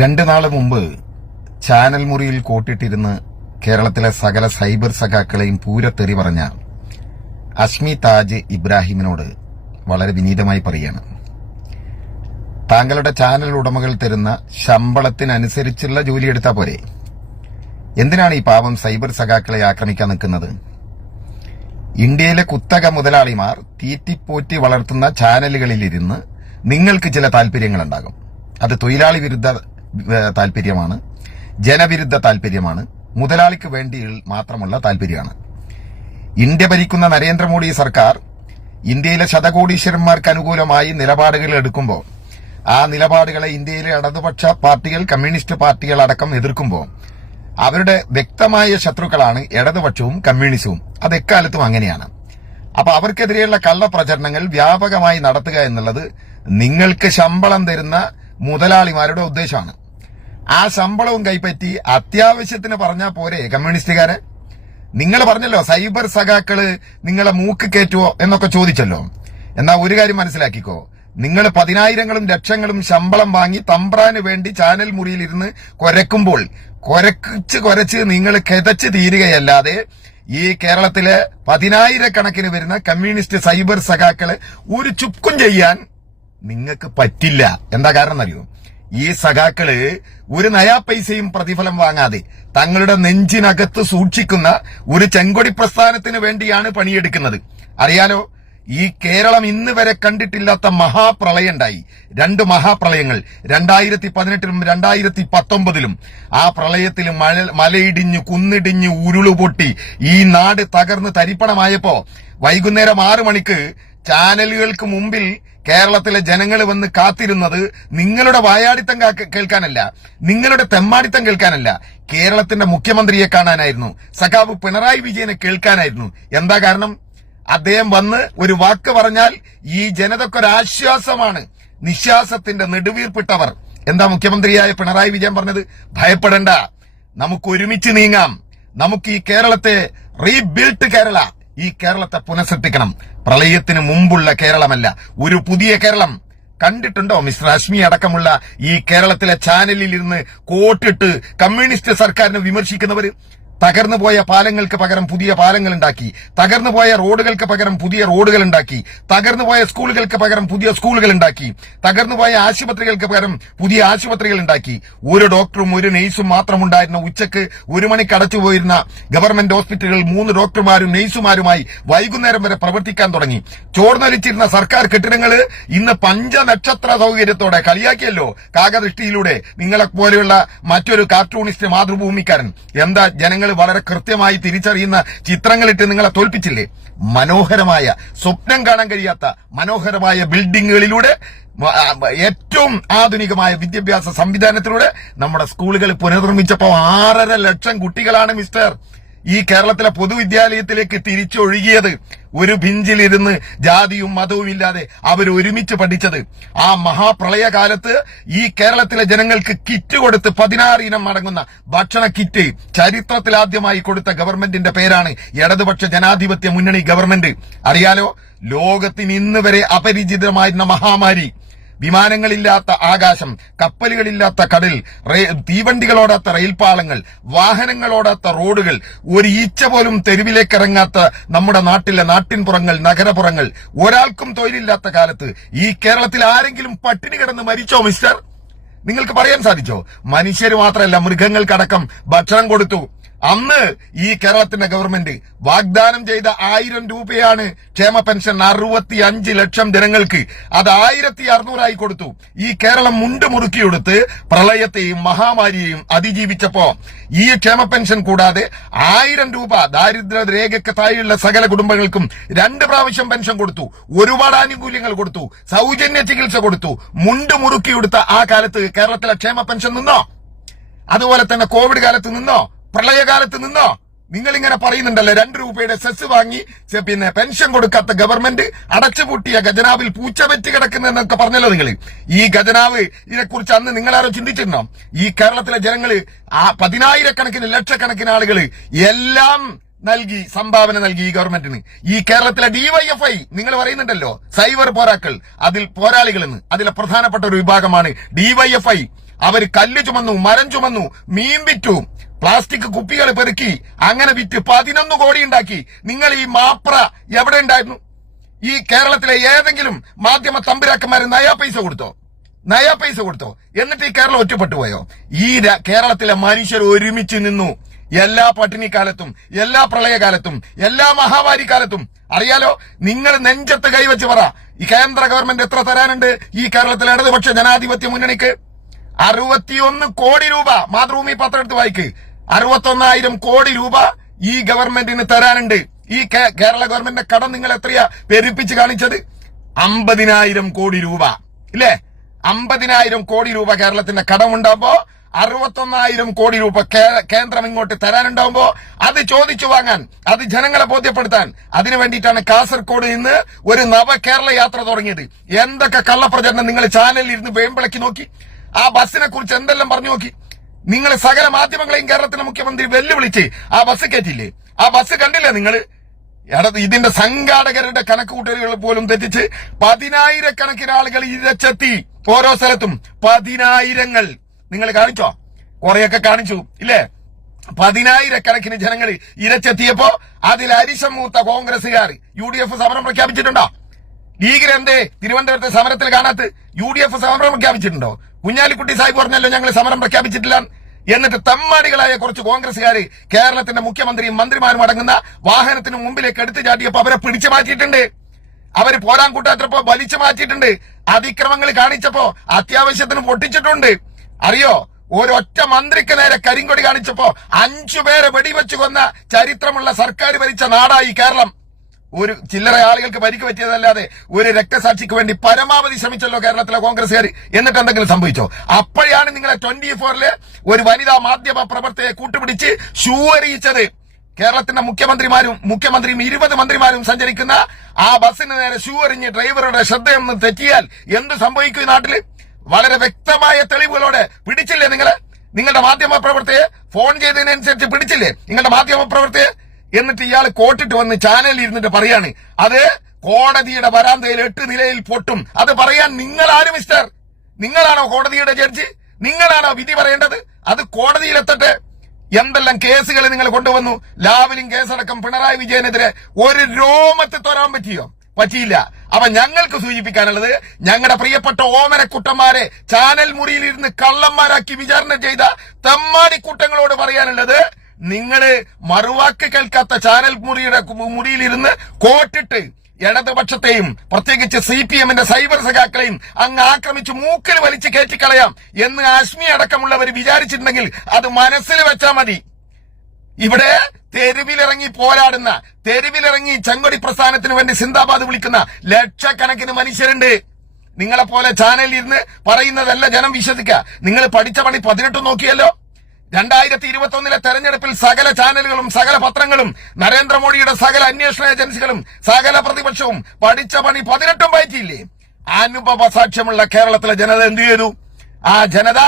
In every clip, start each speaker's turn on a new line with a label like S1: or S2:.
S1: രണ്ടു നാൾ മുമ്പ് ചാനൽ മുറിയിൽ കോട്ടിട്ടിരുന്ന് കേരളത്തിലെ സകല സൈബർ സഖാക്കളെയും പൂരത്തെറി പറഞ്ഞ അഷ്മി താജ് ഇബ്രാഹിമിനോട് വളരെ വിനീതമായി പറയാണ്. താങ്കളുടെ ചാനൽ ഉടമകൾ തരുന്ന ശമ്പളത്തിനനുസരിച്ചുള്ള ജോലി എടുത്താൽ പോരെ. എന്തിനാണ് ഈ പാവം സൈബർ സഖാക്കളെ ആക്രമിക്കാൻ നിൽക്കുന്നത്? ഇന്ത്യയിലെ കുത്തക മുതലാളിമാർ തീറ്റിപ്പോറ്റി വളർത്തുന്ന ചാനലുകളിലിരുന്ന് നിങ്ങൾക്ക് ചില താല്പര്യങ്ങളുണ്ടാകും അത് തൊഴിലാളി വിരുദ്ധ താല്പര്യമാണ്. ജനവിരുദ്ധ താല്പര്യമാണ്. മുതലാളിക്ക് വേണ്ടി മാത്രമുള്ള താല്പര്യമാണ്. ഇന്ത്യ ഭരിക്കുന്ന നരേന്ദ്രമോദി സർക്കാർ ഇന്ത്യയിലെ ശതകോടീശ്വരന്മാർക്ക് അനുകൂലമായി നിലപാടുകൾ എടുക്കുമ്പോൾ ആ നിലപാടുകളെ ഇന്ത്യയിലെ ഇടതുപക്ഷ പാർട്ടികൾ കമ്മ്യൂണിസ്റ്റ് പാർട്ടികൾ അടക്കം എതിർക്കുമ്പോൾ അവരുടെ വ്യക്തമായ ശത്രുക്കളാണ് ഇടതുപക്ഷവും കമ്മ്യൂണിസവും. അത് എക്കാലത്തും അങ്ങനെയാണ്. അപ്പൊ അവർക്കെതിരെയുള്ള കള്ളപ്രചരണങ്ങൾ വ്യാപകമായി നടത്തുക എന്നുള്ളത് നിങ്ങൾക്ക് ശമ്പളം തരുന്ന മുതലാളിമാരുടെ ഉദ്ദേശമാണ്. ആ ശമ്പളവും കൈപ്പറ്റി അത്യാവശ്യത്തിന് പറഞ്ഞാൽ പോരെ കമ്മ്യൂണിസ്റ്റുകാരെ? നിങ്ങൾ പറഞ്ഞല്ലോ സൈബർ സഖാക്കൾ നിങ്ങളെ മൂക്ക് കയറ്റുവോ എന്നൊക്കെ ചോദിച്ചല്ലോ. എന്നാ ഒരു കാര്യം മനസ്സിലാക്കിക്കോ. നിങ്ങൾ പതിനായിരങ്ങളും ലക്ഷങ്ങളും ശമ്പളം വാങ്ങി തമ്പ്രാന് വേണ്ടി ചാനൽ മുറിയിൽ ഇരുന്ന് കൊരക്കുമ്പോൾ കൊരച്ച് കൊരച്ച് നിങ്ങൾ കെതച്ച് തീരുകയല്ലാതെ ഈ കേരളത്തിലെ പതിനായിരക്കണക്കിന് വരുന്ന കമ്മ്യൂണിസ്റ്റ് സൈബർ സഖാക്കളെ ഒരു ചുക്കും ചെയ്യാൻ നിങ്ങൾക്ക് പറ്റില്ല. എന്താ കാരണം അറിയോ ഈ സഖാക്കൾ ഒരു നയാ പൈസയും പ്രതിഫലം വാങ്ങാതെ തങ്ങളുടെ നെഞ്ചിനകത്ത് സൂക്ഷിക്കുന്ന ഒരു ചെങ്കൊടി പ്രസ്ഥാനത്തിന് വേണ്ടിയാണ് പണിയെടുക്കുന്നത്. അറിയാലോ ഈ കേരളം ഇന്ന് വരെ കണ്ടിട്ടില്ലാത്ത മഹാപ്രളയം ഉണ്ടായി. രണ്ട് മഹാപ്രളയങ്ങൾ രണ്ടായിരത്തി പതിനെട്ടിലും രണ്ടായിരത്തി പത്തൊമ്പതിലും ആ പ്രളയത്തിൽ മലയിടിഞ്ഞു കുന്നിടിഞ്ഞു ഉരുളുപൊട്ടി ഈ നാട് തകർന്ന് തരിപ്പണമായപ്പോ വൈകുന്നേരം ആറു മണിക്ക് ചാനലുകൾക്ക് മുമ്പിൽ കേരളത്തിലെ ജനങ്ങൾ വന്ന് കാത്തിരുന്നത് നിങ്ങളുടെ വായാടിത്തം കേൾക്കാനല്ല നിങ്ങളുടെ തെമ്മാടിത്തം കേൾക്കാനല്ല. കേരളത്തിന്റെ മുഖ്യമന്ത്രിയെ കാണാനായിരുന്നു. സഖാവ് പിണറായി വിജയനെ കേൾക്കാനായിരുന്നു. എന്താ കാരണം? അദ്ദേഹം വന്ന് ഒരു വാക്ക് പറഞ്ഞാൽ ഈ ജനതയ്ക്ക് ഒരു ആശ്വാസമാണ്. നിശ്വാസത്തിന്റെ നെടുവീർപ്പിട്ടവർ. എന്താ മുഖ്യമന്ത്രിയായ പിണറായി വിജയൻ പറഞ്ഞത്? ഭയപ്പെടണ്ട. നമുക്ക് ഒരുമിച്ച് നീങ്ങാം. നമുക്ക് ഈ കേരളത്തെ റീബിൽട്ട് കേരള. ഈ കേരളത്തെ പുനഃസൃഷ്ടിക്കണം. പ്രളയത്തിന് മുമ്പുള്ള കേരളമല്ല ഒരു പുതിയ കേരളം. കണ്ടിട്ടുണ്ടോ മിസ്റ്റർ അശ്മി അടക്കമുള്ള ഈ കേരളത്തിലെ ചാനലിൽ ഇരുന്ന് കോട്ടിട്ട് കമ്മ്യൂണിസ്റ്റ് സർക്കാരിനെ വിമർശിക്കുന്നവര്? തകർന്നു പോയ പാലങ്ങൾക്ക് പകരം പുതിയ പാലങ്ങൾ ഉണ്ടാക്കി തകർന്നു പോയ റോഡുകൾക്ക് പകരം പുതിയ റോഡുകൾ ഉണ്ടാക്കി തകർന്നു പോയ സ്കൂളുകൾക്ക് പകരം പുതിയ സ്കൂളുകൾ ഉണ്ടാക്കി തകർന്നു പോയ ആശുപത്രികൾക്ക് പകരം പുതിയ ആശുപത്രികൾ ഉണ്ടാക്കി. ഒരു ഡോക്ടറും ഒരു നഴ്സും മാത്രം ഉണ്ടായിരുന്ന ഉച്ചയ്ക്ക് ഒരു മണിക്ക് അടച്ചുപോയിരുന്ന ഗവൺമെന്റ് ഹോസ്പിറ്റലുകൾ മൂന്ന് ഡോക്ടർമാരും നേഴ്സുമാരുമായി വൈകുന്നേരം വരെ പ്രവർത്തിക്കാൻ തുടങ്ങി. ചോർന്നൊലിച്ചിരുന്ന സർക്കാർ കെട്ടിടങ്ങൾ ഇന്ന് പഞ്ചനക്ഷത്ര സൗകര്യത്തോടെ കളിയാക്കിയല്ലോ. കാകദൃഷ്ടിയിലൂടെ നിങ്ങളെ പോലെയുള്ള മറ്റൊരു കാർട്ടൂണിസ്റ്റ് മാതൃഭൂമിക്കാരൻ. എന്താ ജനങ്ങൾ വളരെ കൃത്യമായി തിരിച്ചറിയുന്ന ചിത്രങ്ങളിട്ട് നിങ്ങളെ തോൽപ്പിച്ചില്ലേ? മനോഹരമായ സ്വപ്നം കാണാൻ കഴിയാത്ത മനോഹരമായ ബിൽഡിങ്ങുകളിലൂടെ ഏറ്റവും ആധുനികമായ വിദ്യാഭ്യാസ സംവിധാനത്തിലൂടെ നമ്മുടെ സ്കൂളുകൾ പുനർനിർമ്മിച്ചപ്പോൾ ആറര ലക്ഷം കുട്ടികളാണ് മിസ്റ്റർ. ഈ കേരളത്തിലെ പൊതുവിദ്യാലയത്തിലേക്ക് തിരിച്ചൊഴുകിയത് ഒരു ഭിഞ്ചിലിരുന്ന് ജാതിയും മതവും ഇല്ലാതെ അവർ ഒരുമിച്ച് പഠിച്ചത്. ആ മഹാപ്രളയകാലത്ത് ഈ കേരളത്തിലെ ജനങ്ങൾക്ക് കിറ്റ് കൊടുത്ത് പതിനാറ് ഇനം അടങ്ങുന്ന ഭക്ഷണ കിറ്റ് ചരിത്രത്തിലാദ്യമായി കൊടുത്ത ഗവൺമെന്റിന്റെ പേരാണ് ഇടതുപക്ഷ ജനാധിപത്യ മുന്നണി ഗവൺമെന്റ്. അറിയാലോ? ലോകത്തിന് ഇന്ന് വരെ അപരിചിതമായിരുന്ന മഹാമാരി. വിമാനങ്ങളില്ലാത്ത ആകാശം കപ്പലുകളില്ലാത്ത കടൽ തീവണ്ടികളോടാത്ത റെയിൽപാളങ്ങൾ വാഹനങ്ങളോടാത്ത റോഡുകൾ ഒരു ഈച്ച പോലും തെരുവിലേക്ക് ഇറങ്ങാത്ത നമ്മുടെ നാട്ടിലെ നാട്ടിൻപുറങ്ങൾ നഗരപുറങ്ങൾ ഒരാൾക്കും തൊഴിലില്ലാത്ത കാലത്ത് ഈ കേരളത്തിൽ ആരെങ്കിലും പട്ടിണി കിടന്ന് മരിച്ചോ മിസ്റ്റർ? നിങ്ങൾക്ക് പറയാൻ സാധിച്ചോ? മനുഷ്യർ മാത്രമല്ല മൃഗങ്ങൾക്കടക്കം ഭക്ഷണം കൊടുത്തു. അന്ന് ഈ കേരളത്തിന്റെ ഗവൺമെന്റ് വാഗ്ദാനം ചെയ്ത ആയിരം രൂപയാണ് ക്ഷേമ പെൻഷൻ അറുപത്തി അഞ്ച് ലക്ഷം ജനങ്ങൾക്ക്. അത് ആയിരത്തി അറുന്നൂറായി കൊടുത്തു. ഈ കേരളം മുണ്ട് മുറുക്കിയെടുത്ത് പ്രളയത്തെയും മഹാമാരിയെയും അതിജീവിച്ചപ്പോ ഈ ക്ഷേമ പെൻഷൻ കൂടാതെ ആയിരം രൂപ ദാരിദ്ര്യ രേഖയ്ക്ക് താഴെയുള്ള സകല കുടുംബങ്ങൾക്കും രണ്ട് പ്രാവശ്യം പെൻഷൻ കൊടുത്തു. ഒരുപാട് ആനുകൂല്യങ്ങൾ കൊടുത്തു. സൗജന്യ ചികിത്സ കൊടുത്തു. മുണ്ട് മുറുക്കിയെടുത്ത ആ കാലത്ത് കേരളത്തിലെ ക്ഷേമ പെൻഷൻ നിന്നോ? അതുപോലെ തന്നെ കോവിഡ് കാലത്ത് നിന്നോ? പ്രളയകാലത്ത് നിന്നോ? നിങ്ങൾ ഇങ്ങനെ പറയുന്നുണ്ടല്ലോ രണ്ട് രൂപയുടെ സെസ് വാങ്ങി പിന്നെ പെൻഷൻ കൊടുക്കാത്ത ഗവൺമെന്റ് അടച്ചുപൂട്ടിയ ഖജനാവിൽ പൂച്ച വെച്ച് കിടക്കുന്നതെന്നൊക്കെ പറഞ്ഞല്ലോ നിങ്ങൾ ഈ ഖജനാവ് ഇതിനെക്കുറിച്ച് അന്ന് നിങ്ങളാരോ ചിന്തിച്ചിരുന്നോ? ഈ കേരളത്തിലെ ജനങ്ങൾ ആ പതിനായിരക്കണക്കിന് ലക്ഷക്കണക്കിന് ആളുകൾ എല്ലാം നൽകി സംഭാവന നൽകി ഈ ഗവൺമെന്റിന്. ഈ കേരളത്തിലെ ഡിവൈഎഫ്ഐ നിങ്ങൾ പറയുന്നുണ്ടല്ലോ സൈബർ പോരാക്കൾ അതിൽ പോരാളികളെന്ന്. അതിലെ പ്രധാനപ്പെട്ട ഒരു വിഭാഗമാണ് ഡിവൈഎഫ്ഐ അവർ കല്ല് ചുമന്നു മരം ചുമന്നു മീൻ വിറ്റു. പ്ലാസ്റ്റിക് കുപ്പികൾ പെറുക്കി അങ്ങനെ വിറ്റ് പതിനൊന്ന് കോടി ഉണ്ടാക്കി. നിങ്ങൾ ഈ മാപ്ര എവിടെ ഉണ്ടായിരുന്നു? ഈ കേരളത്തിലെ ഏതെങ്കിലും മാധ്യമ തമ്പുരാക്കന്മാര് നയാ പൈസ കൊടുത്തോ? നയാ പൈസ കൊടുത്തോ? എന്നിട്ട് ഈ കേരളം ഒറ്റപ്പെട്ടു പോയോ? ഈ കേരളത്തിലെ മനുഷ്യർ ഒരുമിച്ച് നിന്നു. എല്ലാ പട്ടിണിക്കാലത്തും എല്ലാ പ്രളയകാലത്തും എല്ലാ മഹാമാരി കാലത്തും അറിയാലോ നിങ്ങൾ നെഞ്ചത്ത് കൈവച്ച് പറ ഈ കേന്ദ്ര ഗവൺമെന്റ് എത്ര തരാനുണ്ട് ഈ കേരളത്തിലെ ഇടതുപക്ഷ ജനാധിപത്യ മുന്നണിക്ക്? അറുപത്തിയൊന്ന് കോടി രൂപ മാതൃഭൂമി പത്രം എടുത്ത് വായിക്ക്. അറുപത്തൊന്നായിരം കോടി രൂപ ഈ ഗവൺമെന്റിന് തരാനുണ്ട്. ഈ കേരള ഗവൺമെന്റിന്റെ കടം നിങ്ങൾ എത്രയാ പെരുപ്പിച്ച് കാണിച്ചത്? അമ്പതിനായിരം കോടി രൂപ. ഇല്ലേ? അമ്പതിനായിരം കോടി രൂപ കേരളത്തിന്റെ കടമുണ്ടാകുമ്പോ അറുപത്തൊന്നായിരം കോടി രൂപ കേന്ദ്രം ഇങ്ങോട്ട് തരാനുണ്ടാവുമ്പോ അത് ചോദിച്ചു വാങ്ങാൻ അത് ജനങ്ങളെ ബോധ്യപ്പെടുത്താൻ അതിനു വേണ്ടിയിട്ടാണ് കാസർഗോഡ് ഇന്ന് ഒരു നവ കേരള യാത്ര തുടങ്ങിയത്. എന്തൊക്കെ കള്ളപ്രചരണം നിങ്ങൾ ചാനലിൽ ഇരുന്ന് വേമ്പിളക്കി നോക്കി? ആ ബസ്സിനെ കുറിച്ച് എന്തെല്ലാം പറഞ്ഞു നോക്കി? നിങ്ങൾ സകല മാധ്യമങ്ങളെയും കേരളത്തിലെ മുഖ്യമന്ത്രി വെല്ലുവിളിച്ച് ആ ബസ് കയറ്റില്ലേ ആ ബസ് കണ്ടില്ലേ നിങ്ങൾ ഇതിന്റെ സംഘാടകരുടെ കണക്കുകൂട്ടലുകൾ പോലും തെറ്റിച്ച് പതിനായിരക്കണക്കിന് ആളുകൾ ഇരച്ചെത്തി ഓരോ സ്ഥലത്തും. പതിനായിരങ്ങൾ. നിങ്ങൾ കാണിച്ചോ? കുറെയൊക്കെ കാണിച്ചു ഇല്ലേ? പതിനായിരക്കണക്കിന് ജനങ്ങൾ ഇരച്ചെത്തിയപ്പോ അതിൽ അരിശം മൂത്ത കോൺഗ്രസുകാർ യു ഡി എഫ് സമരം പ്രഖ്യാപിച്ചിട്ടുണ്ടോ? ലീഗിൽ എന്തേ തിരുവനന്തപുരത്തെ സമരത്തിൽ കാണാത്ത യു ഡി എഫ് സമരം പ്രഖ്യാപിച്ചിട്ടുണ്ടോ? കുഞ്ഞാലിക്കുട്ടി സാഹിബ് പറഞ്ഞല്ലോ ഞങ്ങൾ സമരം പ്രഖ്യാപിച്ചിട്ടില്ല എന്നിട്ട് തമ്മാടികളായ കുറച്ച് കോൺഗ്രസുകാർ കേരളത്തിന്റെ മുഖ്യമന്ത്രിയും മന്ത്രിമാരും അടങ്ങുന്ന വാഹനത്തിന് മുമ്പിലേക്ക് എടുത്തു ചാട്ടിയപ്പോ അവരെ പിടിച്ചു മാറ്റിയിട്ടുണ്ട്. അവർ പോരാൻ കൂട്ടാത്തപ്പോ വലിച്ചു മാറ്റിയിട്ടുണ്ട്. അതിക്രമങ്ങൾ കാണിച്ചപ്പോ അത്യാവശ്യത്തിന് പൊട്ടിച്ചിട്ടുണ്ട്. അറിയോ? ഒരൊറ്റ മന്ത്രിക്ക് നേരെ കരിങ്കൊടി കാണിച്ചപ്പോ അഞ്ചു പേരെ വെടിവെച്ചു കൊന്ന ചരിത്രമുള്ള സർക്കാർ ഭരിച്ച നാടായി കേരളം. ഒരു ചില്ലറ ആളുകൾക്ക് പരിക്ക് പറ്റിയതല്ലാതെ ഒരു രക്തസാക്ഷിക്ക് വേണ്ടി പരമാവധി ശ്രമിച്ചല്ലോ കേരളത്തിലെ കോൺഗ്രസ്സുകാർ എന്നിട്ട് എന്തെങ്കിലും സംഭവിച്ചോ? അപ്പോഴാണ് നിങ്ങളെ ട്വന്റി ഫോറിലെ ഒരു വനിതാ മാധ്യമ പ്രവർത്തകയെ കൂട്ടുപിടിച്ച് ഷൂ അറിയിച്ചത് കേരളത്തിന്റെ മുഖ്യമന്ത്രിമാരും മുഖ്യമന്ത്രിയും ഇരുപത് മന്ത്രിമാരും സഞ്ചരിക്കുന്ന ആ ബസ്സിന് നേരെ ഷൂ എറിഞ്ഞ് ഡ്രൈവറുടെ ശ്രദ്ധയൊന്ന് തെറ്റിയാൽ എന്ത് സംഭവിക്കും ഈ നാട്ടിൽ? വളരെ വ്യക്തമായ തെളിവുകളോടെ പിടിച്ചില്ലേ നിങ്ങളെ? നിങ്ങളുടെ മാധ്യമ പ്രവർത്തകയെ ഫോൺ ചെയ്തതിനനുസരിച്ച് പിടിച്ചില്ലേ? നിങ്ങളുടെ മാധ്യമ പ്രവർത്തകയെ എന്നിട്ട് ഇയാൾ കോട്ടിട്ട് വന്ന് ചാനലിൽ ഇരുന്നിട്ട് പറയാണ് അത് കോടതിയുടെ വരാന്തയിൽ എട്ട് നിലയിൽ പൊട്ടും. അത് പറയാൻ നിങ്ങളാണ് മിസ്റ്റർ. നിങ്ങളാണോ കോടതിയുടെ ജഡ്ജി? നിങ്ങളാണോ വിധി പറയേണ്ടത്? അത് കോടതിയിലെത്തട്ടെ. എന്തെല്ലാം കേസുകൾ നിങ്ങൾ കൊണ്ടുവന്നു? ലാവലിംഗ് കേസടക്കം പിണറായി വിജയനെതിരെ ഒരു രോമത്ത് തൊരാൻ പറ്റിയോ? പറ്റിയില്ല. അപ്പൊ ഞങ്ങൾക്ക് സൂചിപ്പിക്കാനുള്ളത് ഞങ്ങളുടെ പ്രിയപ്പെട്ട ഓമനക്കുട്ടന്മാരെ ചാനൽ മുറിയിൽ ഇരുന്ന് കള്ളന്മാരാക്കി വിചാരണ ചെയ്ത തെമ്മാടിക്കുട്ടങ്ങളോട് പറയാനുള്ളത് നിങ്ങൾ മറുവാക്ക് കേൾക്കാത്ത ചാനൽ മുറിയുടെ മുറിയിലിരുന്ന് കോട്ടിട്ട് ഇടതുപക്ഷത്തെയും പ്രത്യേകിച്ച് സി പി എമ്മിന്റെ സൈബർ സഖാക്കളെയും അങ്ങ് ആക്രമിച്ച് മൂക്കിൽ വലിച്ചു കയറ്റിക്കളയാം എന്ന് അശ്മി അടക്കമുള്ളവർ വിചാരിച്ചിട്ടുണ്ടെങ്കിൽ അത് മനസ്സിൽ വെച്ചാൽ മതി. ഇവിടെ തെരുവിലിറങ്ങി പോരാടുന്ന തെരുവിലിറങ്ങി ചെങ്കൊടി പ്രസ്ഥാനത്തിന് വേണ്ടി സിന്ദാബാദ് വിളിക്കുന്ന ലക്ഷക്കണക്കിന് മനുഷ്യരുണ്ട്. നിങ്ങളെപ്പോലെ ചാനലിൽ ഇരുന്ന് പറയുന്നതല്ല ജനം വിശ്വസിക്കുക നിങ്ങൾ പഠിച്ച പണി പതിനെട്ട് നോക്കിയല്ലോ. രണ്ടായിരത്തി ഇരുപത്തി ഒന്നിലെ തെരഞ്ഞെടുപ്പിൽ സകല ചാനലുകളും സകല പത്രങ്ങളും നരേന്ദ്രമോദിയുടെ സകല അന്വേഷണ ഏജൻസികളും സകല പ്രതിപക്ഷവും പഠിച്ച പണി പതിനെട്ടും പയറ്റിയില്ലേ? അനുഭവ സാക്ഷ്യമുള്ള കേരളത്തിലെ ജനത എന്തു ചെയ്തു? ആ ജനത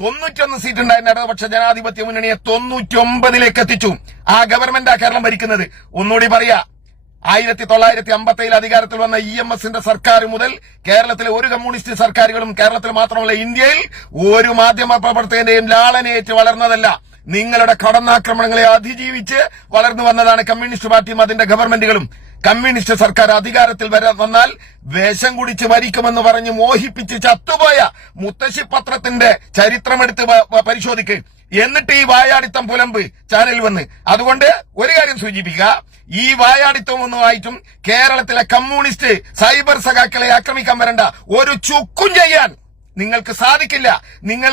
S1: തൊണ്ണൂറ്റൊന്ന് സീറ്റ് ഉണ്ടായിരുന്ന ഇടതുപക്ഷ ജനാധിപത്യ മുന്നണിയെ തൊണ്ണൂറ്റി ഒമ്പതിലേക്ക് എത്തിച്ചു. ആ ഗവൺമെന്റ് ആ കേരളം ഭരിക്കുന്നത്. ഒന്നുകൂടി പറയാ ആയിരത്തി തൊള്ളായിരത്തി അമ്പത്തി അധികാരത്തിൽ വന്ന ഇ എം എസിന്റെ സർക്കാർ മുതൽ കേരളത്തിലെ ഒരു കമ്മ്യൂണിസ്റ്റ് സർക്കാരുകളും കേരളത്തിൽ മാത്രമല്ല ഇന്ത്യയിൽ ഒരു മാധ്യമ പ്രവർത്തകന്റെയും ലാളനയേറ്റ് വളർന്നതല്ല. നിങ്ങളുടെ കടന്നാക്രമണങ്ങളെ അതിജീവിച്ച് വളർന്നു വന്നതാണ് കമ്മ്യൂണിസ്റ്റ് പാർട്ടിയും അതിന്റെ ഗവൺമെന്റുകളും. കമ്മ്യൂണിസ്റ്റ് സർക്കാർ അധികാരത്തിൽ വരാൻ വന്നാൽ വേഷം കുടിച്ച് മരിക്കുമെന്ന് പറഞ്ഞ് മോഹിപ്പിച്ച് ചത്തുപോയ മുത്തശ്ശി പത്രത്തിന്റെ ചരിത്രമെടുത്ത് പരിശോധിക്കുകയും പ- പരിശോധിക്ക്. എന്നിട്ട് ഈ വായാടിത്തം പുലമ്പ് ചാനൽ വന്ന്. അതുകൊണ്ട് ഒരു കാര്യം സൂചിപ്പിക്കുക. ഈ വായാടിത്തം ഒന്നുമായിട്ടും കേരളത്തിലെ കമ്മ്യൂണിസ്റ്റ് സൈബർ സഖാക്കളെ ആക്രമിക്കാൻ വരണ്ട ഒരു ചുക്കും ചെയ്യാൻ നിങ്ങൾക്ക് സാധിക്കില്ല. നിങ്ങൾ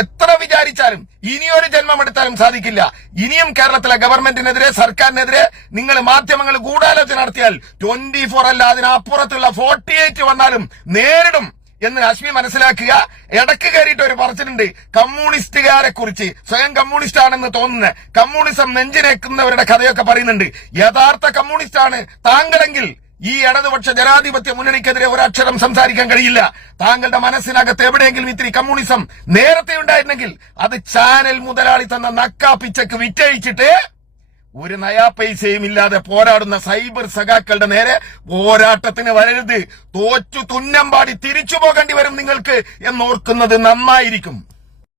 S1: എത്ര വിചാരിച്ചാലും ഇനിയൊരു ജന്മമെടുത്താലും സാധിക്കില്ല. ഇനിയും കേരളത്തിലെ ഗവൺമെന്റിനെതിരെ സർക്കാരിനെതിരെ നിങ്ങൾ മാധ്യമങ്ങൾ ഗൂഢാലോചന നടത്തിയാൽ ട്വന്റി ഫോർ അല്ല അതിനപ്പുറത്തുള്ള ഫോർട്ടി എയ്റ്റ് വന്നാലും നേരിടും. എന്ന് രാശ്മി മനസ്സിലാക്കുക. ഇടയ്ക്ക് കയറിയിട്ട് ഒരു പറച്ചിലുണ്ട്. കമ്മ്യൂണിസ്റ്റുകാരെ കുറിച്ച്. സ്വയം കമ്മ്യൂണിസ്റ്റ് ആണെന്ന് തോന്നുന്ന. കമ്മ്യൂണിസം നെഞ്ചിനേക്കുന്നവരുടെ കഥയൊക്കെ പറയുന്നുണ്ട്. യഥാർത്ഥ കമ്മ്യൂണിസ്റ്റ് ആണ് താങ്കളെങ്കിൽ ഈ ഇടതുപക്ഷ ജനാധിപത്യ മുന്നണിക്കെതിരെ ഒരക്ഷരം സംസാരിക്കാൻ കഴിയില്ല. താങ്കളുടെ മനസ്സിനകത്ത് എവിടെയെങ്കിലും ഇത്തിരി കമ്മ്യൂണിസം നേരത്തെ ഉണ്ടായിരുന്നെങ്കിൽ അത് ചാനൽ മുതലാളി തന്ന നക്കാപ്പിച്ചക്ക് വിറ്റഴിച്ചിട്ട് ഒരു നയാ പൈസയും ഇല്ലാതെ പോരാടുന്ന സൈബർ സഖാക്കളുടെ നേരെ പോരാട്ടത്തിന് വരരുത്. തോറ്റു തുന്നം പാടി തിരിച്ചു പോകേണ്ടി വരും നിങ്ങൾക്ക് എന്നോർക്കുന്നത് നന്നായിരിക്കും.